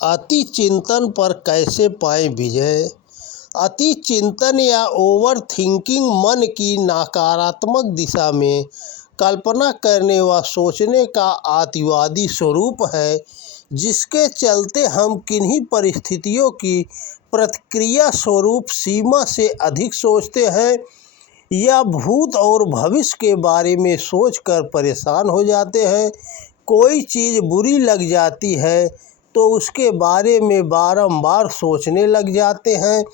अति चिंतन पर कैसे पाएं विजय। अति चिंतन या ओवर थिंकिंग मन की नकारात्मक दिशा में कल्पना करने व सोचने का अतिवादी स्वरूप है, जिसके चलते हम किन्हीं परिस्थितियों की प्रतिक्रिया स्वरूप सीमा से अधिक सोचते हैं या भूत और भविष्य के बारे में सोचकर परेशान हो जाते हैं। कोई चीज़ बुरी लग जाती है तो उसके बारे में बारंबार सोचने लग जाते हैं।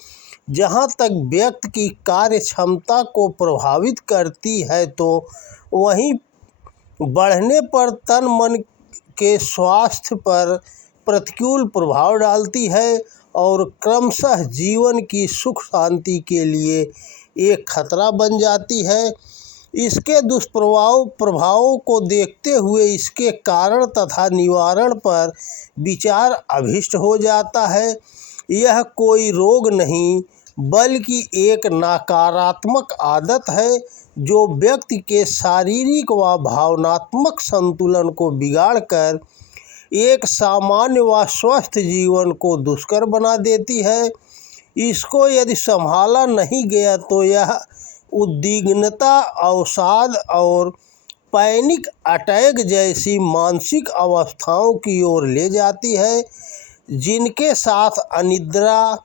जहाँ तक व्यक्ति की कार्य क्षमता को प्रभावित करती है तो वहीं बढ़ने पर तन मन के स्वास्थ्य पर प्रतिकूल प्रभाव डालती है और क्रमशः जीवन की सुख शांति के लिए एक खतरा बन जाती है। इसके प्रभावों को देखते हुए इसके कारण तथा निवारण पर विचार अभिष्ट हो जाता है। यह कोई रोग नहीं बल्कि एक नकारात्मक आदत है जो व्यक्ति के शारीरिक व भावनात्मक संतुलन को बिगाड़कर एक सामान्य व स्वस्थ जीवन को दुष्कर बना देती है। इसको यदि संभाला नहीं गया तो यह उद्विग्नता, अवसाद और पैनिक अटैक जैसी मानसिक अवस्थाओं की ओर ले जाती है, जिनके साथ अनिद्रा,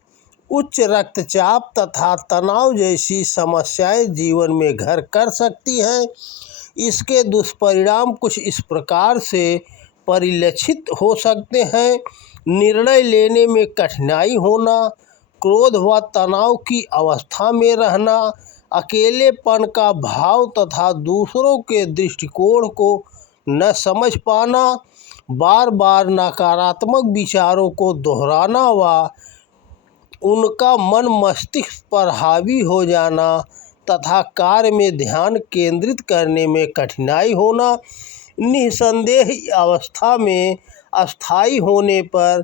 उच्च रक्तचाप तथा तनाव जैसी समस्याएं जीवन में घर कर सकती हैं। इसके दुष्परिणाम कुछ इस प्रकार से परिलक्षित हो सकते हैं। निर्णय लेने में कठिनाई होना, क्रोध व तनाव की अवस्था में रहना, अकेलेपन का भाव तथा दूसरों के दृष्टिकोण को न समझ पाना, बार बार नकारात्मक विचारों को दोहराना व उनका मन मस्तिष्क पर हावी हो जाना तथा कार्य में ध्यान केंद्रित करने में कठिनाई होना, निस्संदेह अवस्था में अस्थायी होने पर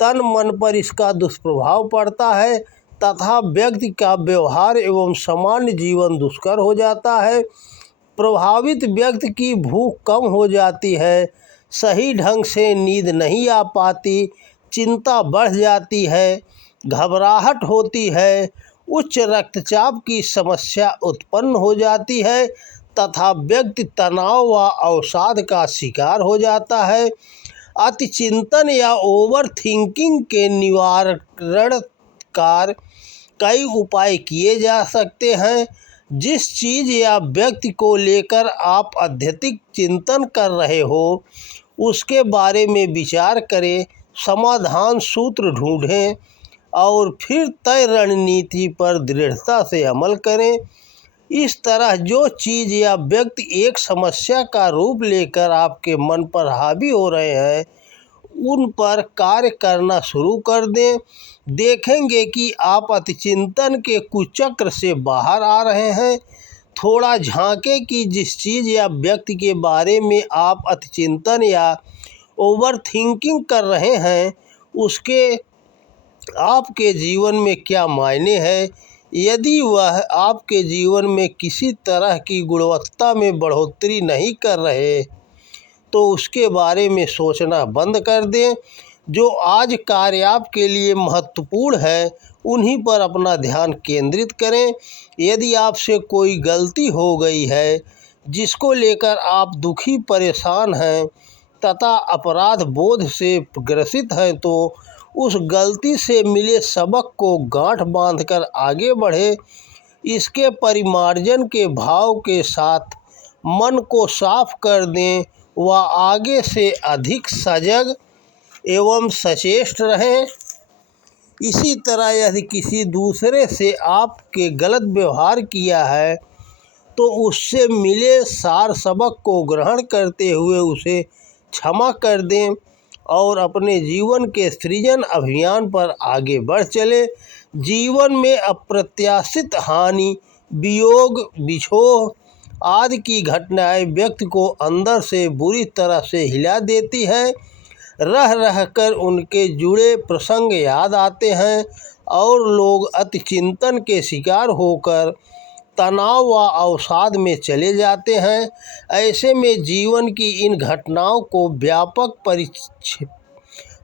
तन मन पर इसका दुष्प्रभाव पड़ता है तथा व्यक्ति का व्यवहार एवं सामान्य जीवन दुष्कर हो जाता है। प्रभावित व्यक्ति की भूख कम हो जाती है, सही ढंग से नींद नहीं आ पाती, चिंता बढ़ जाती है, घबराहट होती है, उच्च रक्तचाप की समस्या उत्पन्न हो जाती है तथा व्यक्ति तनाव व अवसाद का शिकार हो जाता है। अति चिंतन या ओवर थिंकिंग के निवारण कार कई उपाय किए जा सकते हैं। जिस चीज़ या व्यक्ति को लेकर आप अत्यधिक चिंतन कर रहे हो उसके बारे में विचार करें, समाधान सूत्र ढूंढें और फिर तय रणनीति पर दृढ़ता से अमल करें। इस तरह जो चीज़ या व्यक्ति एक समस्या का रूप लेकर आपके मन पर हावी हो रहे हैं उन पर कार्य करना शुरू कर दें। देखेंगे कि आप अतिचिंतन के कुचक्र से बाहर आ रहे हैं। थोड़ा झांकें कि जिस चीज़ या व्यक्ति के बारे में आप अतिचिंतन या ओवर थिंकिंग कर रहे हैं उसके आपके जीवन में क्या मायने हैं। यदि वह आपके जीवन में किसी तरह की गुणवत्ता में बढ़ोतरी नहीं कर रहे तो उसके बारे में सोचना बंद कर दें। जो आज कार्य आपके लिए महत्वपूर्ण है उन्हीं पर अपना ध्यान केंद्रित करें। यदि आपसे कोई गलती हो गई है जिसको लेकर आप दुखी, परेशान हैं तथा अपराध बोध से ग्रसित हैं तो उस गलती से मिले सबक को गांठ बांधकर आगे बढ़े। इसके परिमार्जन के भाव के साथ मन को साफ कर दें व आगे से अधिक सजग एवं सचेत रहें। इसी तरह यदि किसी दूसरे से आपके गलत व्यवहार किया है तो उससे मिले सार सबक को ग्रहण करते हुए उसे क्षमा कर दें और अपने जीवन के सृजन अभियान पर आगे बढ़ चले। जीवन में अप्रत्याशित हानि, वियोग, बिछोह आदि की घटनाएं व्यक्ति को अंदर से बुरी तरह से हिला देती हैं। रह रहकर उनके जुड़े प्रसंग याद आते हैं और लोग अति चिंतन के शिकार होकर तनाव व अवसाद में चले जाते हैं। ऐसे में जीवन की इन घटनाओं को व्यापक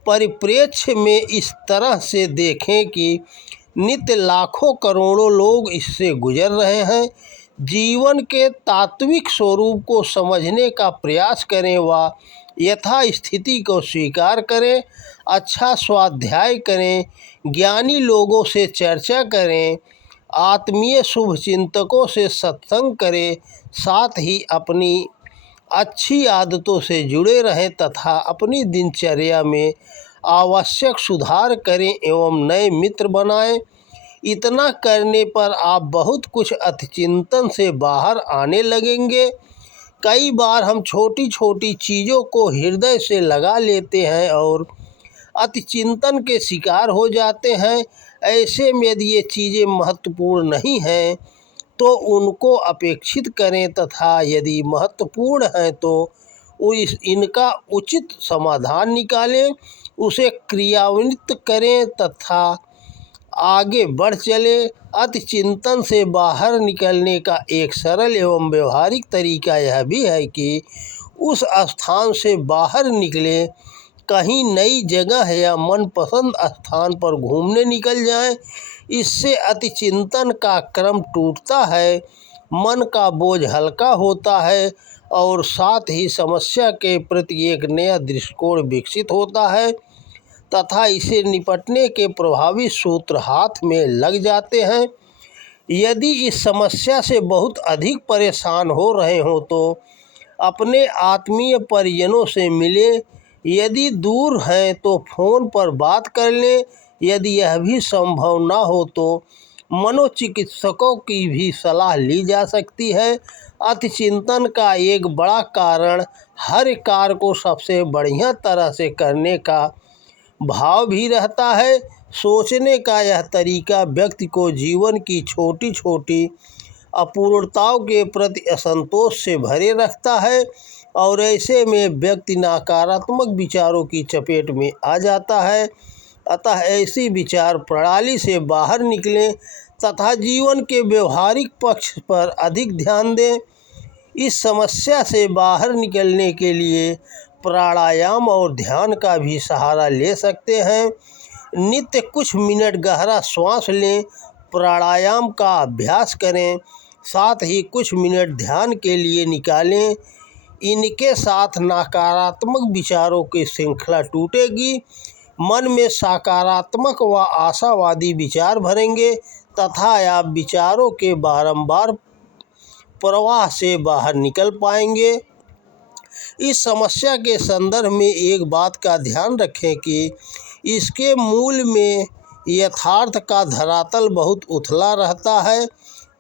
परिप्रेक्ष्य में इस तरह से देखें कि नित्य लाखों करोड़ों लोग इससे गुजर रहे हैं। जीवन के तात्विक स्वरूप को समझने का प्रयास करें व यथास्थिति को स्वीकार करें। अच्छा स्वाध्याय करें, ज्ञानी लोगों से चर्चा करें, आत्मीय शुभचिंतकों से सत्संग करें, साथ ही अपनी अच्छी आदतों से जुड़े रहें तथा अपनी दिनचर्या में आवश्यक सुधार करें एवं नए मित्र बनाएं। इतना करने पर आप बहुत कुछ अतिचिंतन से बाहर आने लगेंगे। कई बार हम छोटी छोटी चीज़ों को हृदय से लगा लेते हैं और अतिचिंतन के शिकार हो जाते हैं। ऐसे में यदि ये चीज़ें महत्वपूर्ण नहीं हैं तो उनको अपेक्षित करें तथा यदि महत्वपूर्ण हैं तो इनका उचित समाधान निकालें, उसे क्रियान्वित करें तथा आगे बढ़ चले। अतिचिंतन से बाहर निकलने का एक सरल एवं व्यवहारिक तरीका यह भी है कि उस स्थान से बाहर निकलें, कहीं नई जगह या मनपसंद स्थान पर घूमने निकल जाएं। इससे अतिचिंतन का क्रम टूटता है, मन का बोझ हल्का होता है और साथ ही समस्या के प्रति एक नया दृष्टिकोण विकसित होता है तथा इसे निपटने के प्रभावी सूत्र हाथ में लग जाते हैं। यदि इस समस्या से बहुत अधिक परेशान हो रहे हों तो अपने आत्मीय परिजनों से मिलें। यदि दूर हैं तो फ़ोन पर बात कर लें। यदि यह भी संभव ना हो तो मनोचिकित्सकों की भी सलाह ली जा सकती है। अतिचिंतन का एक बड़ा कारण हर कार्य को सबसे बढ़िया तरह से करने का भाव भी रहता है। सोचने का यह तरीका व्यक्ति को जीवन की छोटी छोटी अपूर्णताओं के प्रति असंतोष से भरे रखता है और ऐसे में व्यक्ति नकारात्मक विचारों की चपेट में आ जाता है। अतः ऐसी विचार प्रणाली से बाहर निकलें तथा जीवन के व्यवहारिक पक्ष पर अधिक ध्यान दें। इस समस्या से बाहर निकलने के लिए प्राणायाम और ध्यान का भी सहारा ले सकते हैं। नित्य कुछ मिनट गहरा श्वास लें, प्राणायाम का अभ्यास करें, साथ ही कुछ मिनट ध्यान के लिए निकालें। इनके साथ नकारात्मक विचारों की श्रृंखला टूटेगी, मन में सकारात्मक व आशावादी विचार भरेंगे तथा आप विचारों के बारंबार प्रवाह से बाहर निकल पाएंगे। इस समस्या के संदर्भ में एक बात का ध्यान रखें कि इसके मूल में यथार्थ का धरातल बहुत उथला रहता है।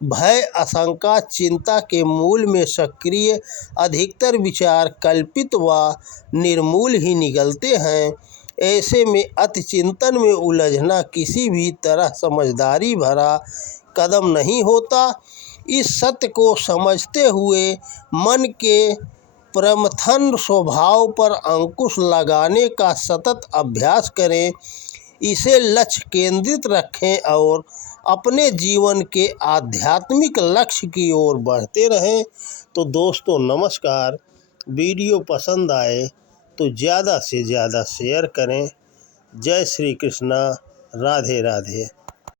भय, आशंका, चिंता के मूल में सक्रिय अधिकतर विचार कल्पित व निर्मूल ही निकलते हैं। ऐसे में अतिचिंतन में उलझना किसी भी तरह समझदारी भरा कदम नहीं होता। इस सत्य को समझते हुए मन के प्रमथन स्वभाव पर अंकुश लगाने का सतत अभ्यास करें। इसे लक्ष्य केंद्रित रखें और अपने जीवन के आध्यात्मिक लक्ष्य की ओर बढ़ते रहें। तो दोस्तों नमस्कार, वीडियो पसंद आए तो ज़्यादा से ज़्यादा शेयर करें। जय श्री कृष्णा, राधे राधे।